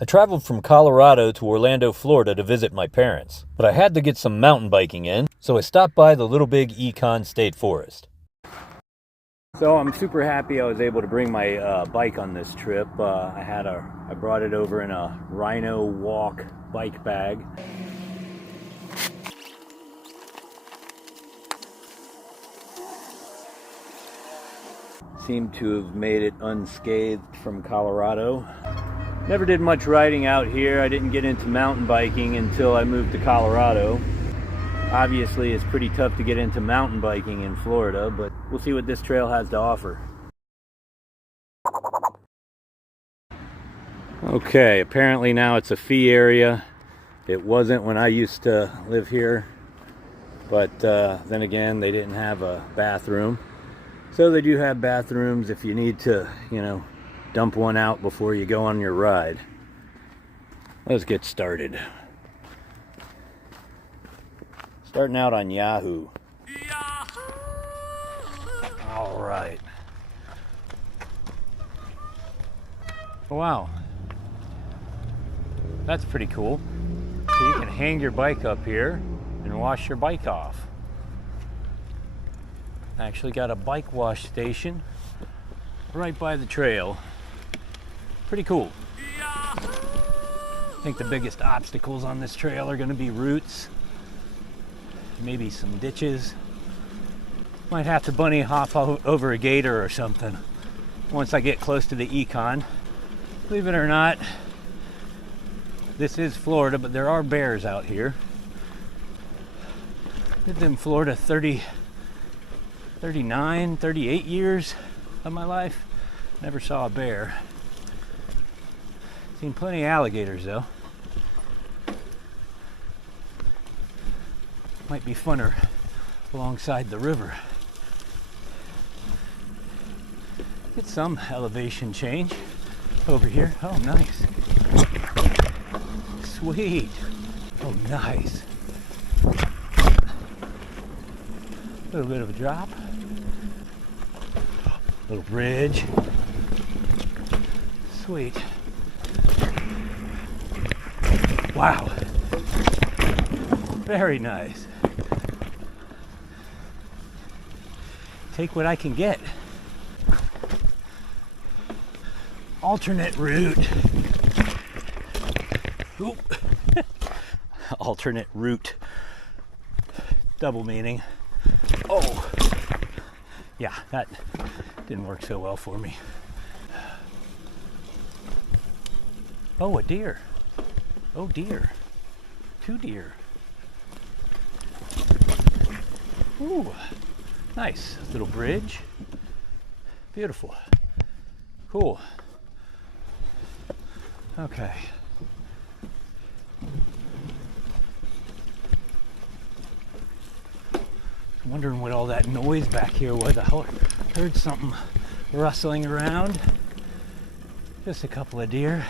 I traveled from Colorado to Orlando, Florida to visit my parents, but I had to get some mountain biking in, so I stopped by the Little Big Econ State Forest. So I'm super happy I was able to bring my bike on this trip. I brought it over in a RhinoWalk Bike Bag. Seemed to have made it unscathed from Colorado. Never did much riding out here. I didn't get into mountain biking until I moved to Colorado. Obviously, it's pretty tough to get into mountain biking in Florida, but we'll see what this trail has to offer. Okay, apparently now it's a fee area. It wasn't when I used to live here, but then again, they didn't have a bathroom. So they do have bathrooms if you need to, dump one out before you go on your ride. Let's get started. Starting out on Yahoo. All right. Wow. That's pretty cool. So you can hang your bike up here and wash your bike off. Actually got a bike wash station right by the trail. Pretty cool. I think the biggest obstacles on this trail are going to be roots, maybe some ditches. Might have to bunny hop over a gator or something once I get close to the Econ. Believe it or not, this is Florida, but there are bears out here. Lived in Florida 38 years of my life. Never saw a bear. Seen plenty of alligators though. Might be funner alongside the river. Get some elevation change over here. Oh, nice. Sweet. Oh, nice. A little bit of a drop. Little bridge. Sweet. Wow. Very nice. Take what I can get. Alternate route. Oop. Alternate route. Double meaning. Oh. Yeah, that didn't work so well for me. Oh, a deer. Oh dear. 2 deer. Ooh. Nice little bridge. Beautiful. Cool. Okay. I'm wondering what all that noise back here was. I heard something rustling around. Just a couple of deer.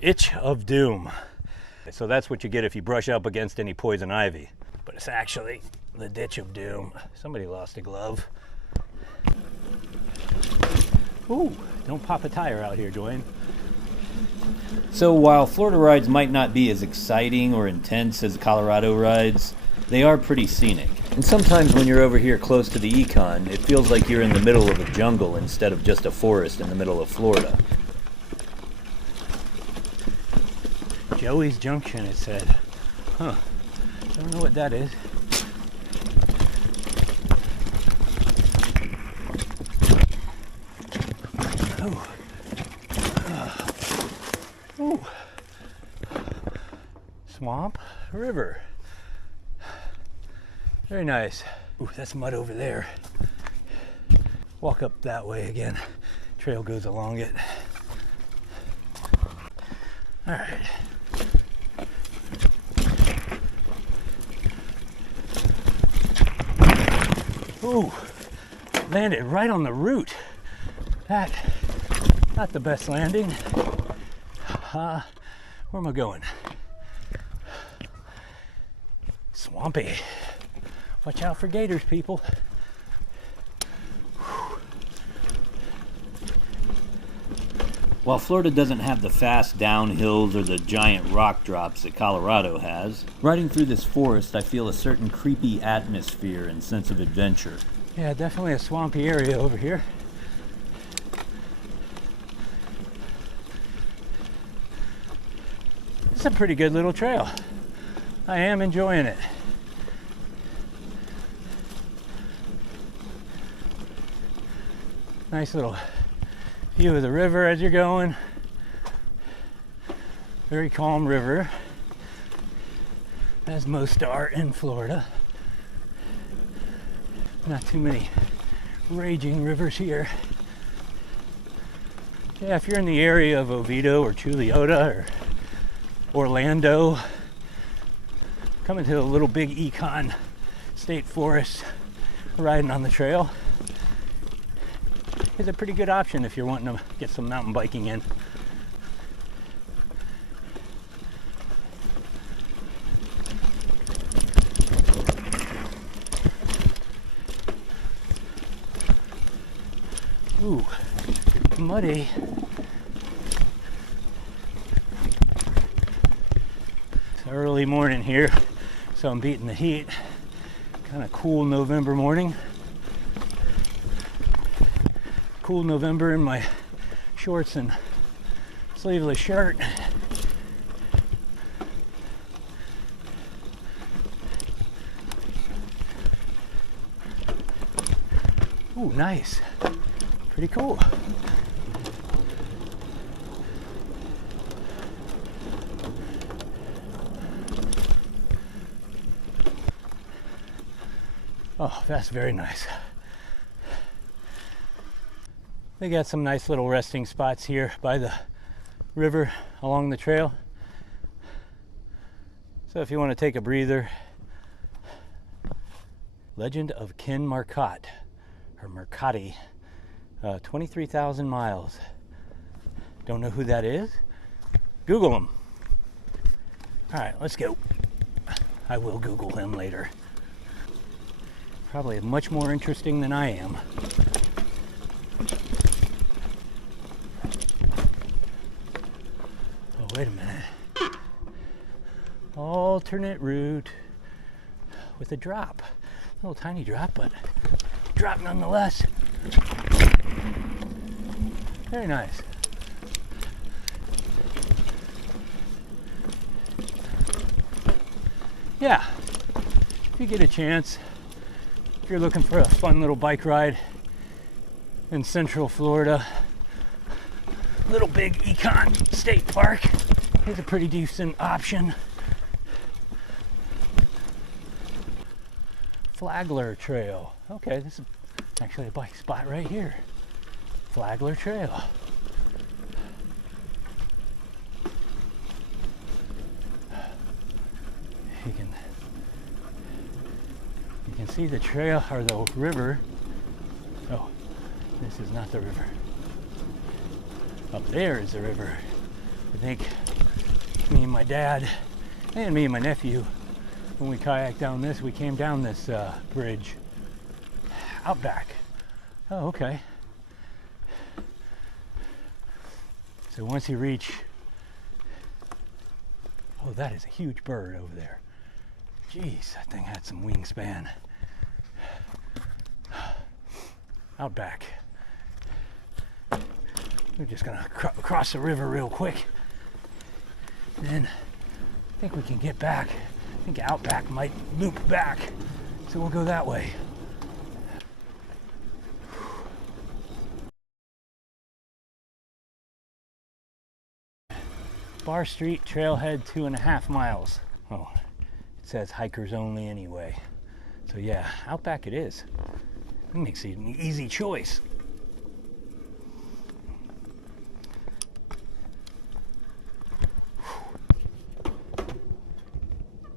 Itch of doom. So that's what you get if you brush up against any poison ivy. But it's actually the ditch of doom. Somebody lost a glove. Ooh, don't pop a tire out here, Dwayne. So while Florida rides might not be as exciting or intense as Colorado rides, they are pretty scenic. And sometimes when you're over here close to the Econ, it feels like you're in the middle of a jungle instead of just a forest in the middle of Florida. Joey's Junction, it said. Huh. Don't know what that is. Oh. Ooh. Swamp river. Very nice. Ooh, that's mud over there. Walk up that way again. Trail goes along it. All right. Ooh, landed right on the root. That, not the best landing. Where am I going? Swampy. Watch out for gators, people. While Florida doesn't have the fast downhills or the giant rock drops that Colorado has, riding through this forest I feel a certain creepy atmosphere and sense of adventure. Yeah, definitely a swampy area over here. It's a pretty good little trail. I am enjoying it. Nice little view of the river as you're going. Very calm river, as most are in Florida. Not too many raging rivers here. Yeah, if you're in the area of Oviedo or Chuliota or Orlando, coming to a little big Econ state forest, riding on the trail is a pretty good option if you're wanting to get some mountain biking in. Ooh, muddy. It's early morning here, so I'm beating the heat. Kind of cool November morning. Cool November in my shorts and sleeveless shirt. Ooh, nice. Pretty cool. Oh, that's very nice. They got some nice little resting spots here by the river along the trail. So if you want to take a breather, Legend of Ken Marcotte, or Marcotte, 23,000 miles. Don't know who that is? Google him. All right, let's go. I will Google him later. Probably much more interesting than I am. Oh, wait a minute. Alternate route with a drop. A little tiny drop, but drop nonetheless. Very nice. Yeah, if you get a chance, if you're looking for a fun little bike ride in Central Florida, Little Big Econ State Park is a pretty decent option. Flagler Trail. Okay, this is actually a bike spot right here. Flagler Trail. You can see the trail or the river. Oh, this is not the river. Up there is the river. I think me and my dad and me and my nephew, when we kayaked down this, we came down this bridge. Outback. Oh, okay. So once you reach, oh, that is a huge bird over there. Jeez, that thing had some wingspan. Outback. We're just gonna cross the river real quick. And then I think we can get back. I think Outback might loop back. So we'll go that way. Bar Street Trailhead 2.5 miles. Oh, it says hikers only anyway. So yeah, Outback it is. It makes it an easy choice.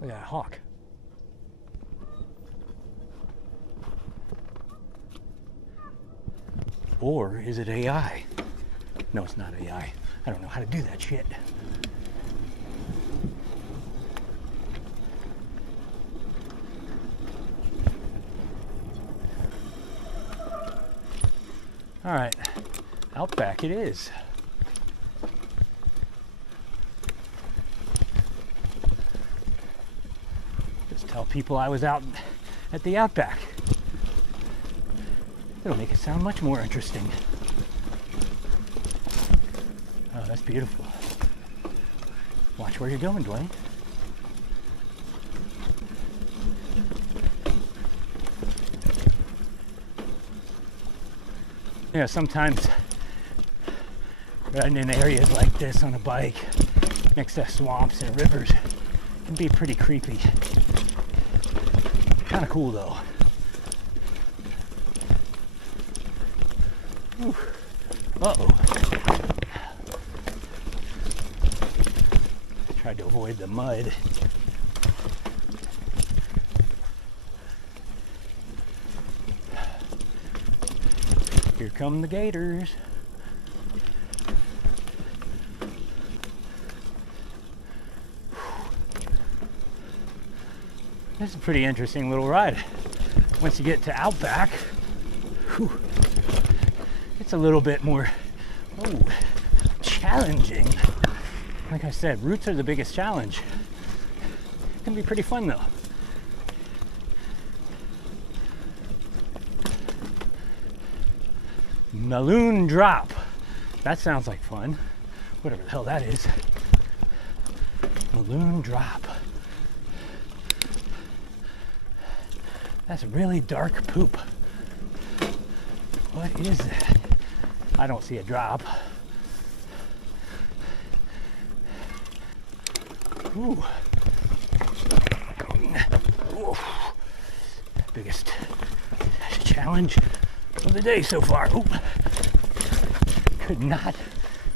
Look at that hawk. Or is it AI? No, it's not AI. I don't know how to do that shit. All right, Outback it is. Just tell people I was out at the Outback. It'll make it sound much more interesting. Oh, that's beautiful. Watch where you're going, Dwayne. You know, sometimes riding in areas like this on a bike next to swamps and rivers can be pretty creepy. Kind of cool though. Ooh. Uh-oh. Tried to avoid the mud. Here come the gators. This is a pretty interesting little ride. Once you get to Outback, whew, it's a little bit more challenging. Like I said, roots are the biggest challenge. It can be pretty fun though. Balloon drop. That sounds like fun. Whatever the hell that is. Balloon drop. That's really dark poop. What is that? I don't see a drop. Ooh. Ooh. Biggest challenge of the day so far. Ooh. Could not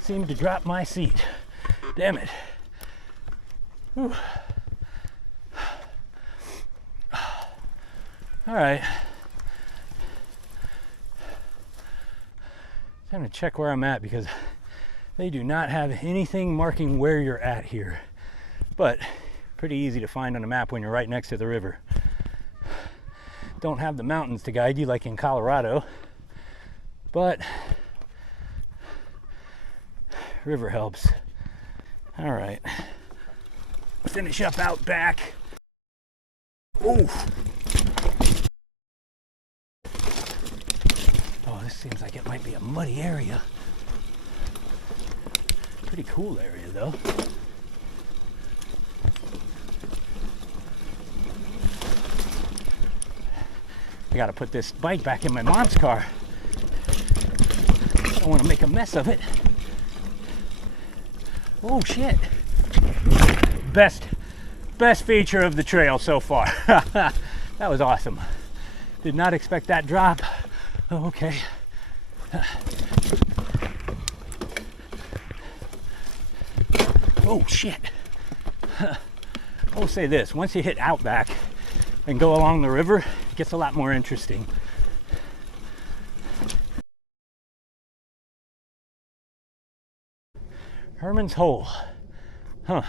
seem to drop my seat. Damn it. Ooh. All right. Time to check where I'm at because they do not have anything marking where you're at here. But pretty easy to find on a map when you're right next to the river. Don't have the mountains to guide you like in Colorado, but river helps. All right, finish up Outback. Ooh. Oh, this seems like it might be a muddy area. Pretty cool area though. I gotta put this bike back in my mom's car. I don't want to make a mess of it. Oh shit. Best feature of the trail so far. That was awesome. Did not expect that drop. Oh, okay. Oh shit. I'll say this, once you hit Outback and go along the river, it gets a lot more interesting. Herman's Hole. Huh.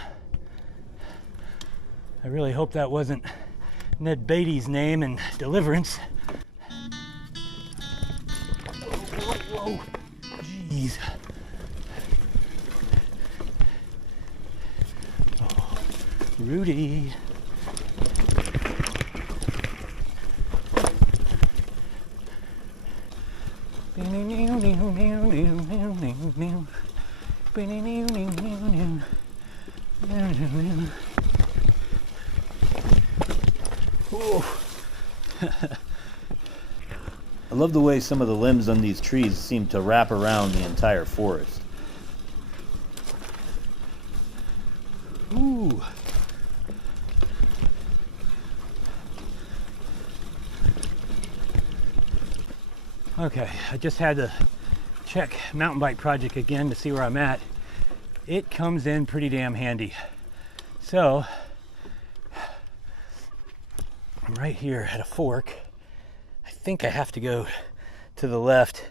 I really hope that wasn't Ned Beatty's name in Deliverance. Whoa, jeez. Oh, Rudy. I love the way some of the limbs on these trees seem to wrap around the entire forest. Ooh. Okay, I just had to check Mountain Bike Project again to see where I'm at. It comes in pretty damn handy. So, I'm right here at a fork. I think I have to go to the left.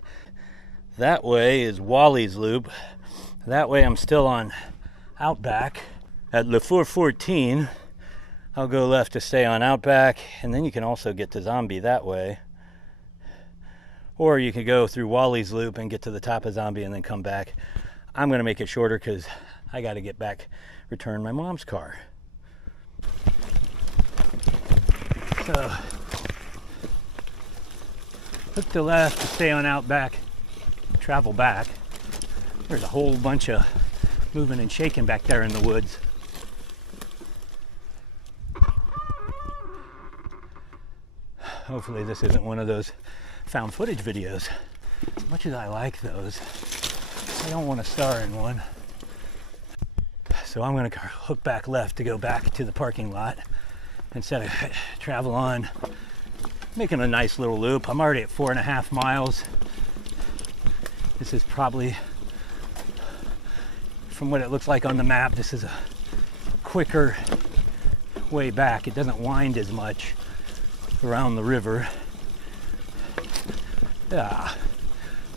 That way is Wally's Loop. That way I'm still on Outback. At Le 414, I'll go left to stay on Outback, and then you can also get to Zombie that way. Or you could go through Wally's Loop and get to the top of Zombie and then come back. I'm gonna make it shorter because I gotta get back, return my mom's car. So, hook the left to stay on Outback, travel back. There's a whole bunch of moving and shaking back there in the woods. Hopefully this isn't one of those found footage videos. As much as I like those, I don't want to star in one. So I'm going to hook back left to go back to the parking lot instead of travel on, making a nice little loop. I'm already at 4.5 miles. This is probably, from what it looks like on the map, this is a quicker way back. It doesn't wind as much around the river. Ah,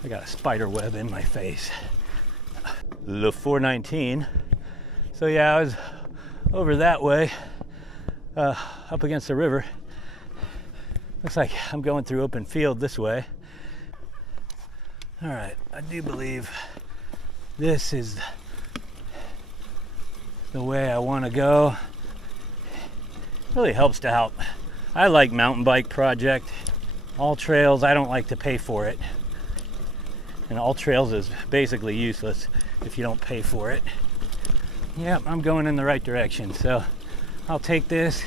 I got a spider web in my face. The 419. So yeah, I was over that way, up against the river. Looks like I'm going through open field this way. All right, I do believe this is the way I want to go. Really helps to help. I like mountain bike project. All Trails, I don't like to pay for it. And All Trails is basically useless if you don't pay for it. Yep, I'm going in the right direction. So I'll take this.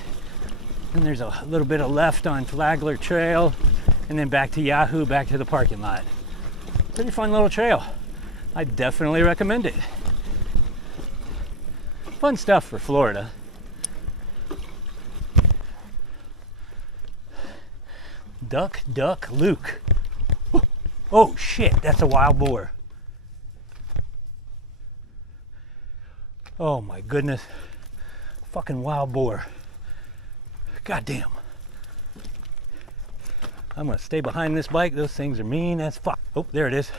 And there's a little bit of left on Flagler Trail. And then back to Yahoo, back to the parking lot. Pretty fun little trail. I definitely recommend it. Fun stuff for Florida. Duck, duck, Luke. Oh shit, that's a wild boar. Oh my goodness. Fucking wild boar. Goddamn. I'm gonna stay behind this bike. Those things are mean as fuck. Oh, there it is.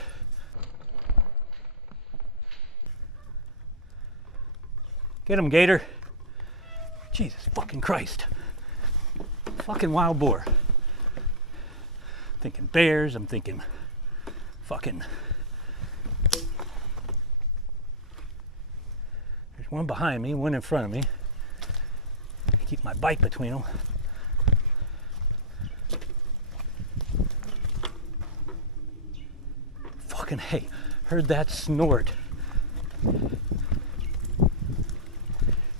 Get him, gator. Jesus fucking Christ. Fucking wild boar. Thinking bears, I'm thinking fucking. There's one behind me, one in front of me. Keep my bike between them. Fucking hey, heard that snort.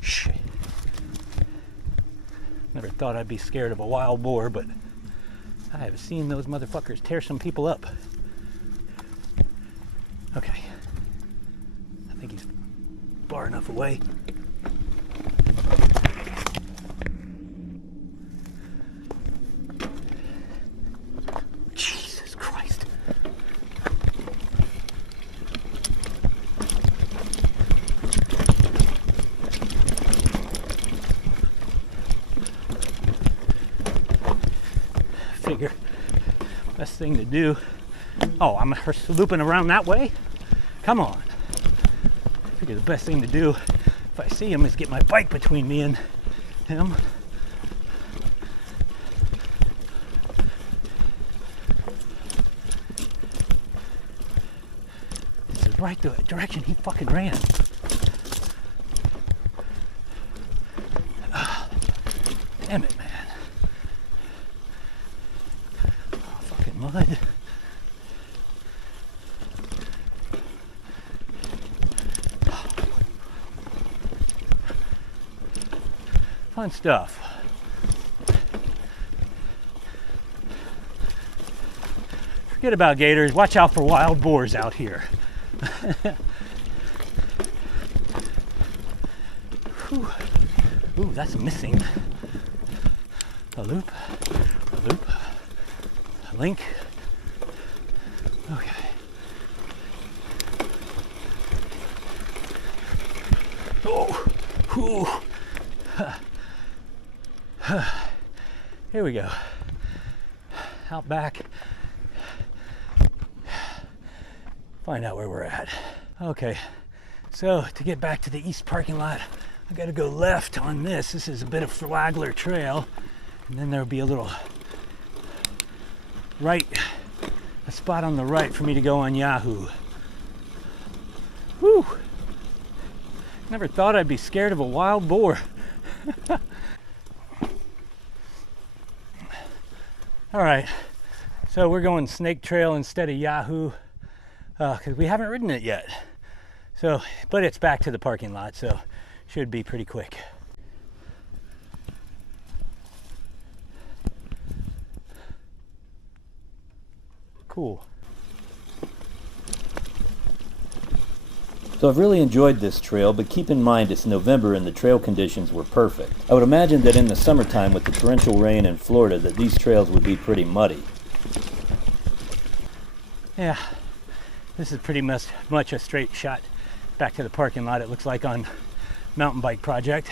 Shit. Never thought I'd be scared of a wild boar, but I have seen those motherfuckers tear some people up. Okay. I think he's far enough away. Jesus Christ. Figure best thing to do. Oh, I'm looping around that way? Come on. I figure the best thing to do if I see him is get my bike between me and him. This is right the direction he fucking ran. Damn it, man. Mud. Fun stuff. Forget about gators. Watch out for wild boars out here. Ooh, that's missing. A loop. A loop. Link. Okay. Oh, whew. Here we go. Outback. Find out where we're at. Okay, so to get back to the east parking lot, I gotta go left on this. This is a bit of Flagler Trail, and then there'll be a little right, a spot on the right for me to go on Yahoo. Whew! Never thought I'd be scared of a wild boar. All right, so we're going Snake Trail instead of Yahoo because we haven't ridden it yet. So, but it's back to the parking lot, so should be pretty quick. Cool. So I've really enjoyed this trail, but keep in mind it's November and the trail conditions were perfect. I would imagine that in the summertime with the torrential rain in Florida that these trails would be pretty muddy. Yeah, this is pretty much a straight shot back to the parking lot, it looks like, on Mountain Bike Project.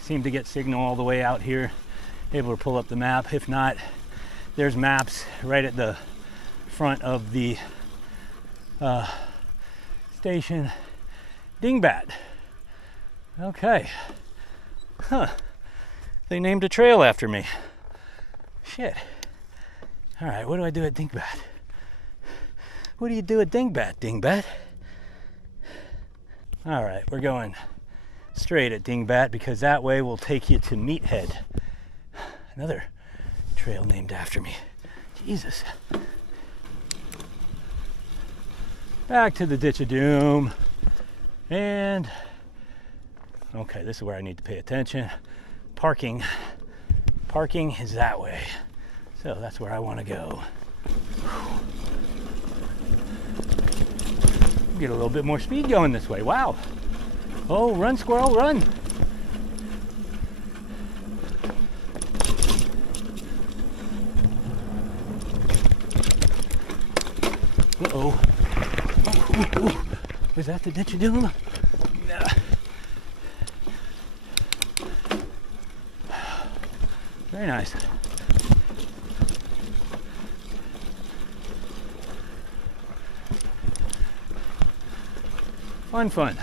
Seem to get signal all the way out here, able to pull up the map. If not, there's maps right at the front of the station. Dingbat. Okay. Huh. They named a trail after me. Shit. All right, what do I do at Dingbat? What do you do at Dingbat, Dingbat? All right, we're going straight at Dingbat because that way will take you to Meathead. Another trail named after me. Jesus. Back to the Ditch of Doom. And, okay, this is where I need to pay attention. Parking. Parking is that way. So that's where I want to go. Get a little bit more speed going this way. Wow. Oh, run, squirrel, run. Uh-oh. Ooh, ooh. Was that the Ditch of Doom? Nah. Very nice. Fun, fun.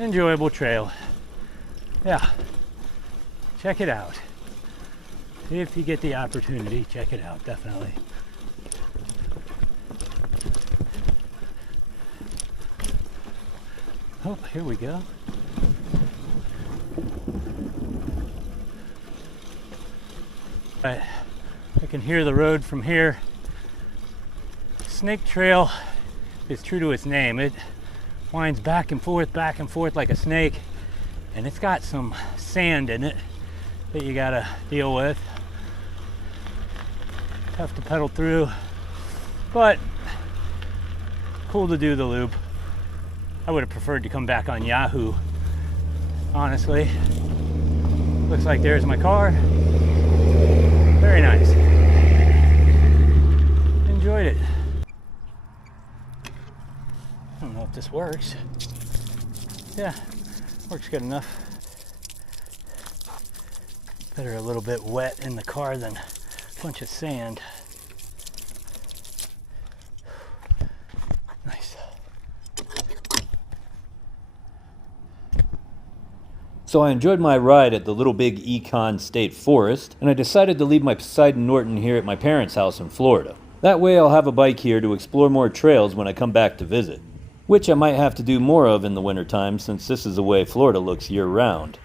Enjoyable trail. Yeah, check it out. If you get the opportunity, check it out, definitely. Oh, here we go. Right, I can hear the road from here. Snake Trail is true to its name. It winds back and forth like a snake, and it's got some sand in it that you gotta deal with. Tough to pedal through, but cool to do the loop. I would have preferred to come back on Yahoo, honestly. Looks like there's my car. Very nice. Enjoyed it. I don't know if this works. Yeah, works good enough. Better a little bit wet in the car than a bunch of sand. Nice. So I enjoyed my ride at the Little Big Econ State Forest, and I decided to leave my Poseidon Norton here at my parents' house in Florida. That way I'll have a bike here to explore more trails when I come back to visit, which I might have to do more of in the wintertime since this is the way Florida looks year-round.